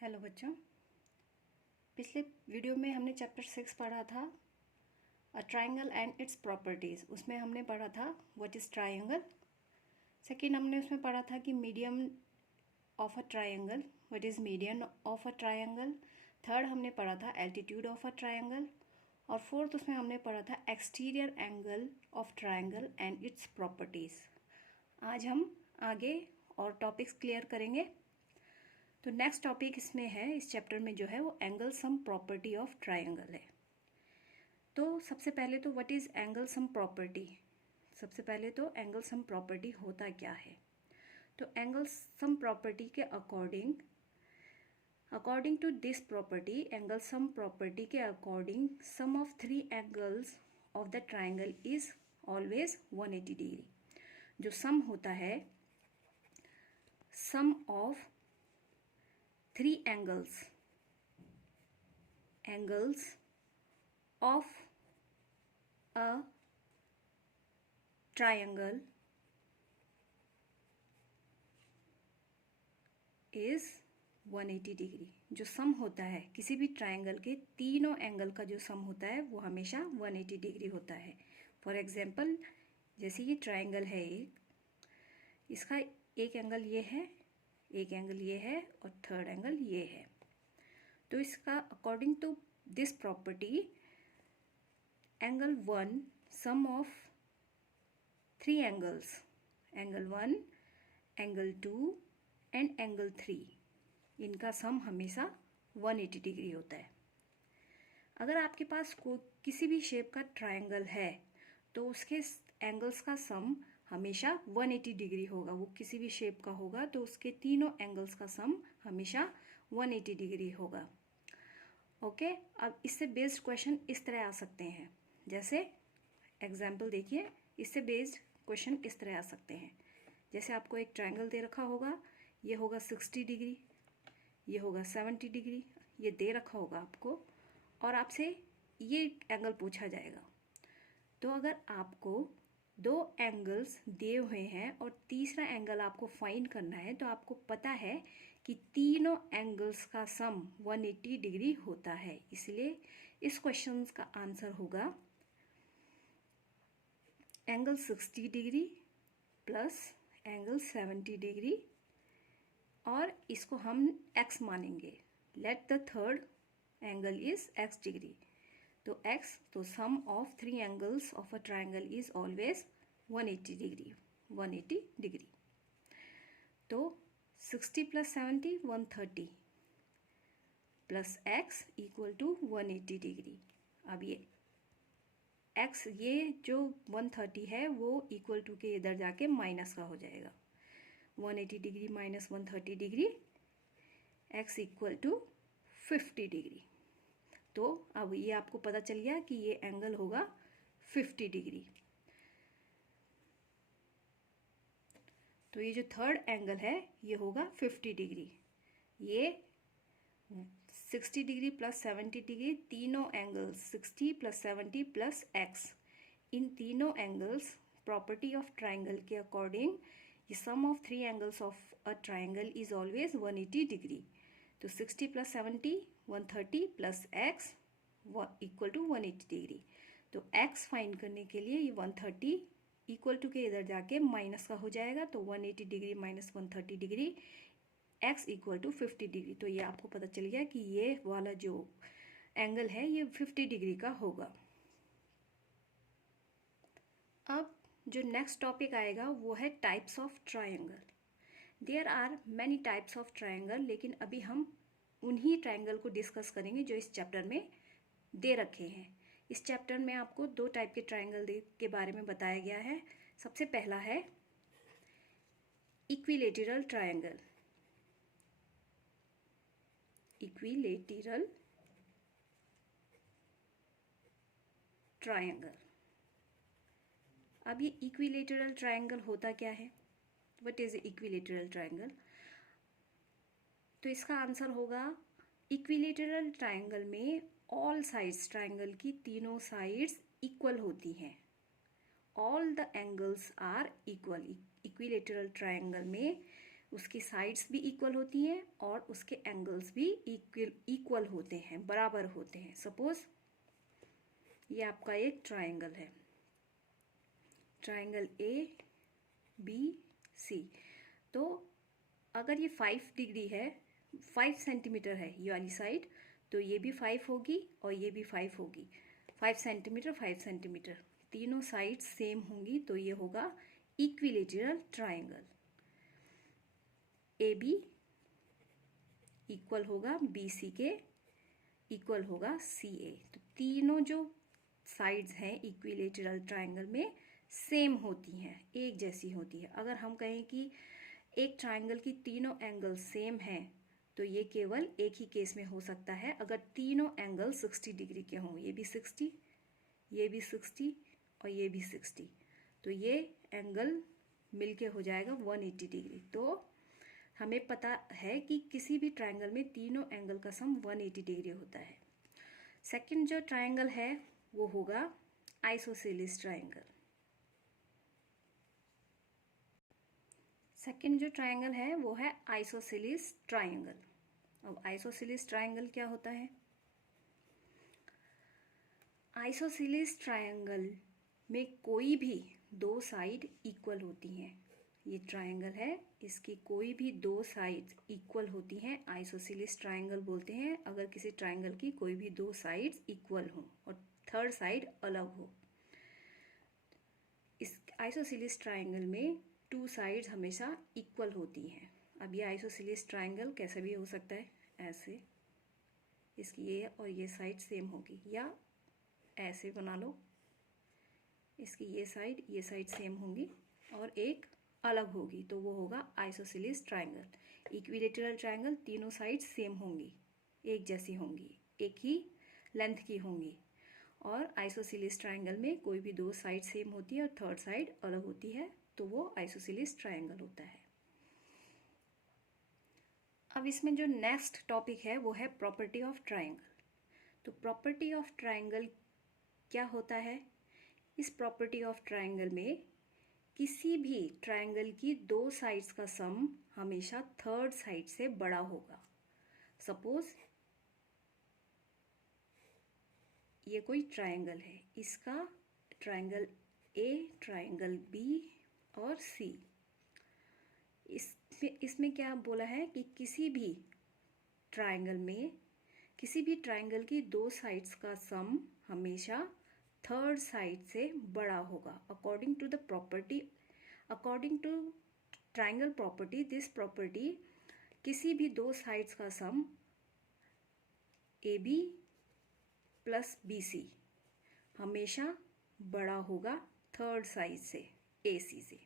Hello बच्चों, पिछले video में हमने चैप्टर 6 पढ़ा था a triangle and it's properties. उसमें हमने पढ़ा था व्हाट इज़ ट्रायंगल। सेकंड हमने उसमें पढ़ा था कि medium of a triangle, what is median of a triangle. Third हमने पढ़ा था एल्टीट्यूड ऑफ अ ट्रायंगल। और फोर्थ उसमें हमने पढ़ा था exterior angle of triangle and it's properties. आज हम आगे और टॉपिक्स क्लियर करेंगे। तो नेक्स्ट टॉपिक इसमें है, इस चैप्टर में जो है वो angle sum property of triangle है। तो सबसे पहले तो what is angle sum property. सबसे पहले तो एंगल सम प्रॉपर्टी होता क्या है। तो एंगल सम प्रॉपर्टी के according to this property, angle sum property के according sum of three angles of the triangle is always 180 degree. जो सम होता है, sum of three angles of a triangle is 180 degree. जो sum होता है किसी भी ट्रायंगल के तीनों एंगल का जो सम होता है वो हमेशा 180 डिग्री होता है। फॉर एग्जांपल, जैसे ये ट्रायंगल है इसका एक एंगल ये है, एक एंगल ये है और थर्ड एंगल ये है। तो इसका according to this property, angle 1 sum of three angles, angle 1, angle 2 and angle 3, इनका सम हमेशा 180 डिग्री होता है। अगर आपके पास किसी भी शेप का ट्रायंगल है तो उसके एंगल्स का सम हमेशा 180 डिग्री होगा। वो किसी भी शेप का होगा तो उसके तीनों एंगल्स का सम हमेशा 180 डिग्री होगा। ओके, अब इससे बेस्ड क्वेश्चन इस तरह आ सकते हैं। जैसे एग्जाम्पल देखिए, इससे बेस्ड क्वेश्चन इस तरह आ सकते हैं। जैसे आपको एक ट्रायंगल दे रखा होगा, ये होगा 60 डिग्री, ये होगा 70 डिग्री, ये दे रखा होगा आपको और आपसे ये एंगल पूछा जाएगा। तो अगर आपको दो एंगल्स दिए हुए हैं और तीसरा एंगल आपको फाइंड करना है, तो आपको पता है कि तीनों एंगल्स का सम 180 डिग्री होता है। इसलिए इस क्वेश्चन का आंसर होगा angle 60 degree plus angle 70 degree, और इसको हम x मानेंगे। Let the third angle is x degree. तो x, तो sum of three angles of a triangle is always 180 degree, 180 degree. तो 60 plus 70 130 plus x equal to 180 degree. अब ये x, ये जो 130 है वो इक्वल टू के इधर जाके माइनस का हो जाएगा। 180 degree minus 130 degree, x equal to 50 degree. तो अब ये आपको पता चल गया कि ये एंगल होगा 50 डिग्री। तो ये जो थर्ड एंगल है ये होगा 50 डिग्री। ये 60 डिग्री प्लस 70 डिग्री, तीनों एंगल्स 60 प्लस 70 प्लस x, इन तीनों एंगल्स प्रॉपर्टी ऑफ ट्रायंगल के अकॉर्डिंग ये sum of three angles of a triangle is always 180 degree. तो 60 plus 70 130 plus x equal to 180 degree. तो x फाइंड करने के लिए ये 130 इक्वल टू के इधर जाके माइनस का हो जाएगा। तो 180 degree minus 130 degree, x equal to 50 degree. तो ये आपको पता चल गया कि ये वाला जो एंगल है ये 50 डिग्री का होगा। अब जो नेक्स्ट टॉपिक आएगा वो है types of triangle. There are many types of triangle, लेकिन अभी हम उन्हीं ट्रायंगल को डिस्कस करेंगे जो इस चैप्टर में दे रखे हैं। इस चैप्टर में आपको दो टाइप के ट्रायंगल के बारे में बताया गया है। सबसे पहला है इक्विलेटरल ट्रायंगल। Equilateral triangle. अब ये इक्विलेटरल ट्रायंगल होता क्या है, व्हाट इज इक्विलेटरल ट्रायंगल। तो इसका आंसर होगा इक्विलेटरल ट्रायंगल में ऑल साइड्स, ट्रायंगल की तीनों साइड्स इक्वल होती हैं। All the angles are equal. Equilateral triangle में उसकी साइड्स भी इक्वल होती हैं और उसके एंगल्स भी इक्वल होते हैं, बराबर होते हैं। सपोज ये आपका एक ट्रायंगल है, ट्रायंगल ABC। तो अगर ये 5 डिग्री है, 5 सेंटीमीटर है ये वाली साइड, तो ये भी 5 होगी और ये भी 5 होगी। 5 सेंटीमीटर 5 सेंटीमीटर, तीनों साइड सेम होंगी, तो ये होगा इक्विलेटरल ट्रायंगल। AB इक्वल होगा BC के, इक्वल होगा CA। तो तीनों जो साइड्स हैं इक्विलेटरल ट्रायंगल में सेम होती हैं, एक जैसी होती है। अगर हम कहें कि एक ट्रायंगल की तीनों एंगल सेम हैं, तो ये केवल एक ही केस में हो सकता है, अगर तीनों एंगल 60 डिग्री के हों। ये भी 60, ये भी 60 और ये भी 60, तो ये एंगल मिलके हो जाएगा 180 डिग्री। तो हमें पता है कि किसी भी ट्रायंगल में तीनों एंगल का सम 180 डिग्री होता है। सेकंड जो ट्रायंगल है वो होगा आइसोसेलेस ट्रायंगल। सेकंड जो ट्रायंगल है वो है आइसोसेलेस ट्रायंगल। अब आइसोसेलेस ट्रायंगल क्या होता है? आइसोसेलेस ट्रायंगल में कोई भी दो साइड इक्वल होती हैं। ये ट्रायंगल है, इसकी कोई भी दो साइड्स इक्वल होती हैं, आइसोसेलेस ट्रायंगल बोलते हैं। अगर किसी ट्रायंगल की कोई भी दो साइड्स इक्वल हो और थर्ड साइड अलग हो। इस आइसोसेलेस ट्रायंगल में टू साइड्स हमेशा इक्वल होती हैं। अब ये आइसोसेलेस ट्रायंगल कैसे भी हो सकता है, ऐसे, इसकी ये और ये साइड सेम होगी, या ऐसे बना लो, इसकी ये साइड सेम होंगी और एक अलग होगी, तो वो होगा आइसोसेलेस ट्रायंगल। इक्विलेटरल ट्रायंगल तीनों साइड सेम होंगी, एक जैसी होंगी, एक ही लेंथ की होंगी। और आइसोसेलेस ट्रायंगल में कोई भी दो साइड सेम होती है और थर्ड साइड अलग होती है, तो वो आइसोसेलेस ट्रायंगल होता है। अब इसमें जो नेक्स्ट टॉपिक है वो है प्रॉपर्टी ऑफ ट्रायंगल। तो प्रॉपर्टी ऑफ ट्रायंगल क्या होता है? इस प्रॉपर्टी ऑफ ट्रायंगल में किसी भी ट्रायंगल की दो साइड्स का सम हमेशा थर्ड साइड से बड़ा होगा। सपोज ये कोई ट्रायंगल है, इसका ट्रायंगल A, ट्रायंगल B और C। इसमें क्या बोला है कि किसी भी ट्रायंगल की दो साइड्स का सम हमेशा थर्ड साइड से बड़ा होगा। According to triangle property, this property, किसी भी दो साइड्स का सम AB प्लस BC हमेशा बड़ा होगा थर्ड साइड से, AC से।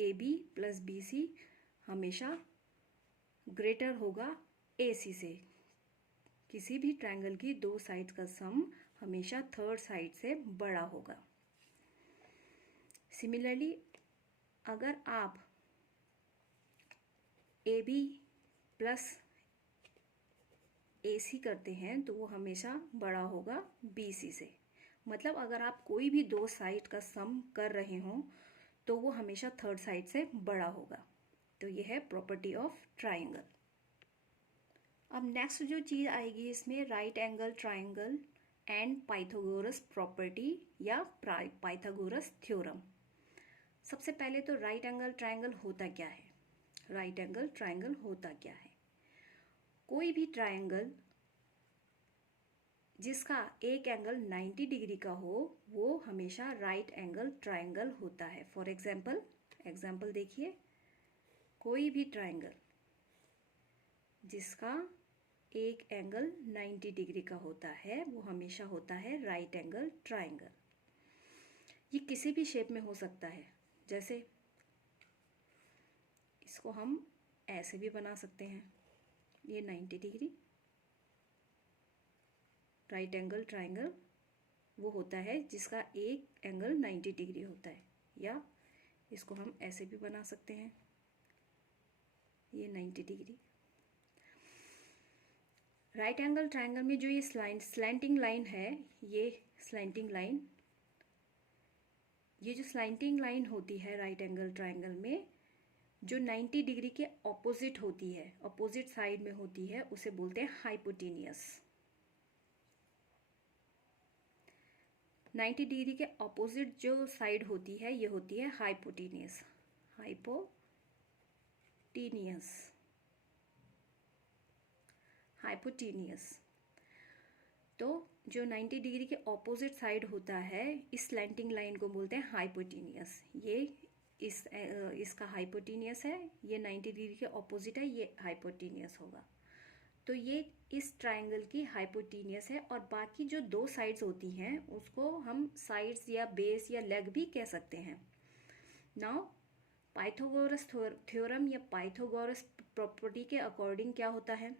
AB प्लस BC हमेशा ग्रेटर होगा AC से। किसी भी ट्रायंगल की दो साइड्स का सम हमेशा थर्ड साइड से बड़ा होगा। सिमिलरली अगर आप AB प्लस AC करते हैं तो वो हमेशा बड़ा होगा BC से। मतलब अगर आप कोई भी दो साइड का सम कर रहे हो तो वो हमेशा थर्ड साइड से बड़ा होगा। तो ये है प्रॉपर्टी ऑफ ट्रायंगल। अब नेक्स्ट जो चीज़ आएगी इसमें, right angle triangle and Pythagoras property या पाइथागोरस थ्योरम। सबसे पहले तो राइट एंगल ट्रायंगल होता क्या है? राइट एंगल ट्रायंगल होता क्या है? कोई भी ट्रायंगल जिसका एक एंगल 90 डिग्री का हो वो हमेशा राइट एंगल ट्रायंगल होता है। फॉर एग्जाम्पल देखिए, कोई भी ट्रायंगल जिसका एक एंगल 90 डिग्री का होता है वो हमेशा होता है राइट एंगल ट्रायंगल। ये किसी भी शेप में हो सकता है, जैसे इसको हम ऐसे भी बना सकते हैं, ये 90 डिग्री राइट एंगल ट्रायंगल वो होता है जिसका एक एंगल 90 डिग्री होता है। या इसको हम ऐसे भी बना सकते हैं, ये 90 डिग्री। राइट एंगल ट्रायंगल में जो ये स्लैंटिंग लाइन है, ये स्लैंटिंग लाइन होती है राइट एंगल ट्रायंगल में, जो 90 डिग्री के ऑपोजिट होती है, ऑपोजिट साइड में होती है, उसे बोलते हैं हाइपोटेनियस। 90 डिग्री के ऑपोजिट जो साइड होती है ये होती है हाइपोटेनियस। Hypotenuse, hypotenuse. तो जो 90 डिग्री के ऑपोजिट साइड होता है, इस स्लैंटिंग लाइन को बोलते हैं हाइपोटेनियस। ये इसका हाइपोटेनियस है, ये 90 डिग्री के ऑपोजिट है, ये हाइपोटेनियस होगा। तो ये इस ट्रायंगल की हाइपोटेनियस है। और बाकी जो दो साइड्स होती हैं उसको हम साइड्स या बेस या लेग भी कह सकते हैं। नाउ पाइथागोरस थ्योरम या पाइथागोरस प्रॉपर्टी के अकॉर्डिंग क्या होता है?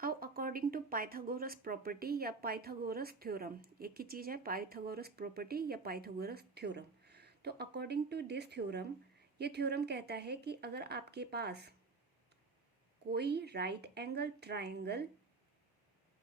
अब अकॉर्डिंग टू पाइथागोरस प्रॉपर्टी या पाइथागोरस थ्योरम, एक ही चीज़ है, पाइथागोरस प्रॉपर्टी या पाइथागोरस थ्योरम। तो अकॉर्डिंग टू दिस थ्योरम, ये थ्योरम कहता है कि अगर आपके पास कोई राइट एंगल ट्रायंगल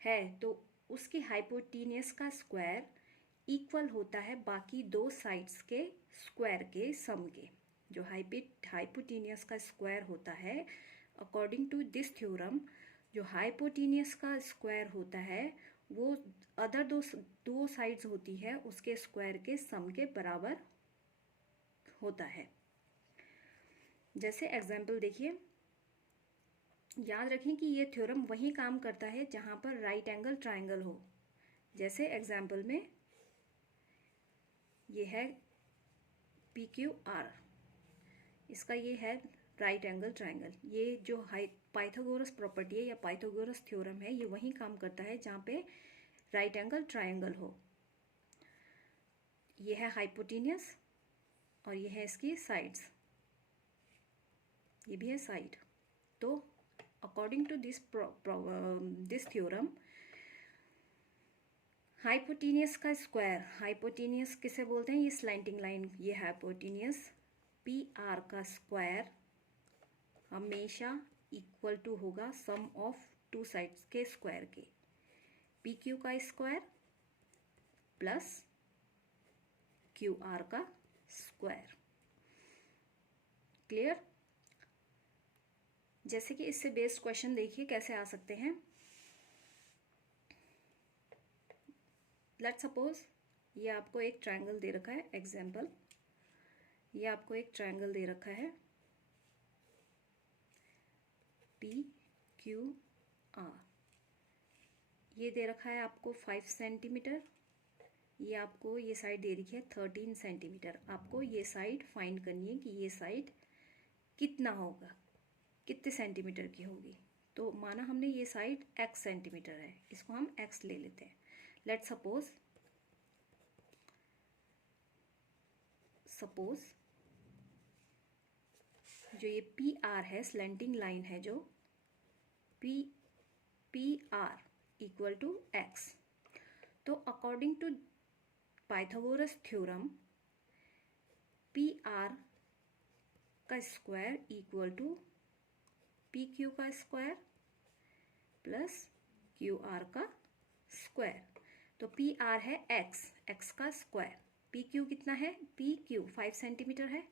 है तो उसकी हाइपोटेनियस का स्क्वायर इक्वल होता है बाकी दो साइड्स के स्क्वायर के सम के। जो हाइपोटेनियस का स्क्वायर होता है, अकॉर्डिंग टू दिस थ्योरम, जो हाइपोटेनियस का स्क्वायर होता है वो अदर दो साइड्स होती है उसके स्क्वायर के सम के बराबर होता है। जैसे एग्जाम्पल देखिए, याद रखें कि ये थ्योरम वहीं काम करता है जहां पर राइट एंगल ट्रायंगल हो। जैसे एग्जाम्पल में ये है PQR, इसका ये है राइट एंगल ट्रायंगल। ये जो पाइथागोरस प्रॉपर्टी है या पाइथागोरस थ्योरम है, ये वहीं काम करता है जहाँ पे राइट एंगल ट्रायंगल हो। ये है हाइपोटेनियस और ये है इसकी साइड्स, ये भी है साइड। तो according to this theorem, hypotenuse का स्क्वायर, हाइपोटेनियस किसे बोलते हैं? ये स्लैंटिंग लाइन, ये हाइपोटेनियस PR का स्क्वायर हमेशा इक्वल टू होगा सम ऑफ टू साइड्स के स्क्वायर के। PQ का स्क्वायर प्लस QR का स्क्वायर। क्लियर? जैसे कि इससे बेस्ड क्वेश्चन देखिए कैसे आ सकते हैं। लेट्स सपोज ये आपको एक ट्रायंगल दे रखा है, एग्जाम्पल ये आपको एक ट्रायंगल दे रखा है PQR, ये दे रखा है आपको 5 सेंटीमीटर, ये आपको ये साइड दे रखी है 13 सेंटीमीटर। आपको ये साइड फाइंड करनी है कि ये साइड कितना होगा, कितने सेंटीमीटर की होगी। तो माना हमने ये साइड x सेंटीमीटर है, इसको हम x ले लेते हैं। लेट्स सपोज जो ये PR है, स्लैंटिंग लाइन है, जो PR इक्वल टू x। तो according to Pythagoras theorem, PR का स्क्वायर इक्वल टू PQ का स्क्वायर प्लस QR का स्क्वायर। तो PR है x का स्क्वायर, PQ कितना है? PQ 5 सेंटीमीटर है,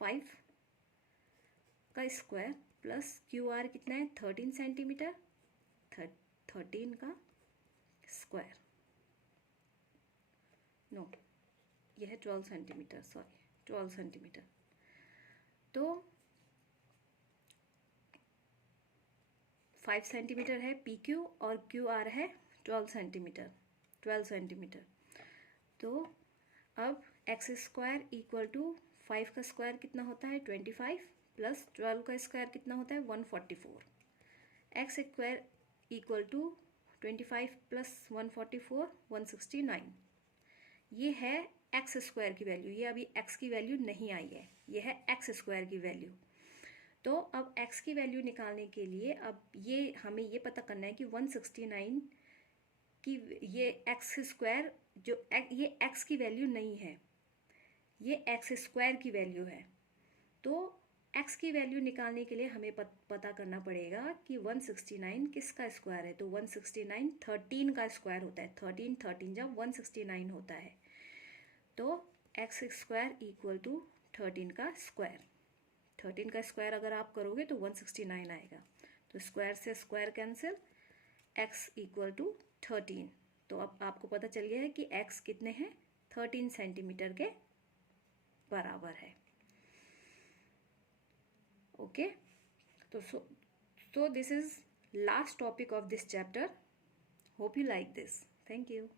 5 का स्क्वायर प्लस QR कितना है? 13 सेंटीमीटर, 13 का स्क्वायर। नो, यह है 12 सेंटीमीटर, सॉरी 12 सेंटीमीटर। तो 5 सेंटीमीटर है PQ और QR है 12 सेंटीमीटर, 12 सेंटीमीटर। तो अब x स्क्वायर इक्वल टू 5 का स्क्वायर कितना होता है? 25 प्लस 12 का स्क्वायर कितना होता है? 144। x square equal to 25 plus 144 169। ये है x स्क्वायर की वैल्यू, ये अभी x की वैल्यू नहीं आई है, ये है x स्क्वायर की वैल्यू। तो अब x की वैल्यू निकालने के लिए अब ये हमें ये पता करना है कि 169 की ये x स्क्वायर, जो ये x की वैल्यू नहीं है, ये x स्क्वायर की वैल्यू है। तो x की वैल्यू निकालने के लिए हमें पता करना पड़ेगा कि 169 किसका स्क्वायर है। तो 169 13 का स्क्वायर होता है, 13 जब 169 होता है। तो एक्स स्क्वायर इक्वल टू 13 का स्क्वायर। 13 का स्क्वायर अगर आप करोगे तो 169 आएगा। तो स्क्वायर से square cancel, x equal to 13। तो अब आपको पता चल गया है कि एक्स कितने हैं, 13 सेंटीमीटर के बराबर है। ओके, तो so this is last topic of this chapter. Hope you like this. Thank you.